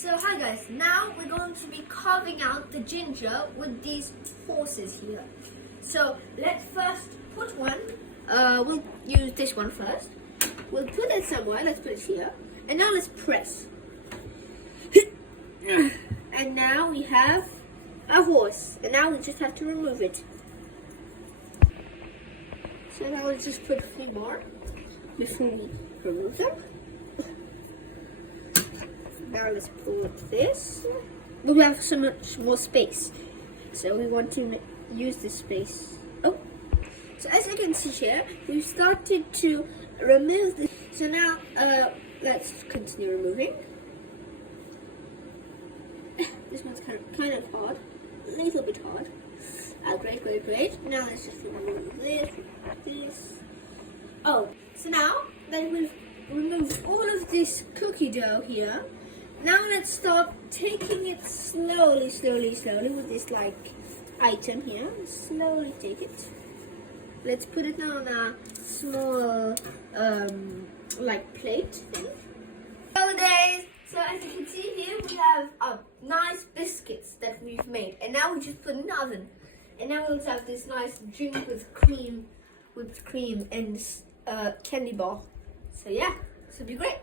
So hi guys, now we're going to be carving out the ginger with these horses here. So let's first put one, we'll use this one first. We'll put it somewhere, let's put it here. And now let's press. And now we have a horse. And now we just have to remove it. So now we'll just put 3 more before we remove them. Now let's put this. We have so much more space, so we want to use this space. Oh, so as you can see here, we started to remove this. So now let's continue removing. This one's kind of hard, a little bit hard. Great. Now let's just remove this. Oh, so now that we've removed all of this cookie dough here, now let's start taking it slowly with this item here. Slowly take it. Let's put it on a small plate thing. Nowadays, so as you can see here, we have nice biscuits that we've made, and now we just put in the oven. And now we'll have this nice drink with whipped cream and candy bar. So yeah, this will be great.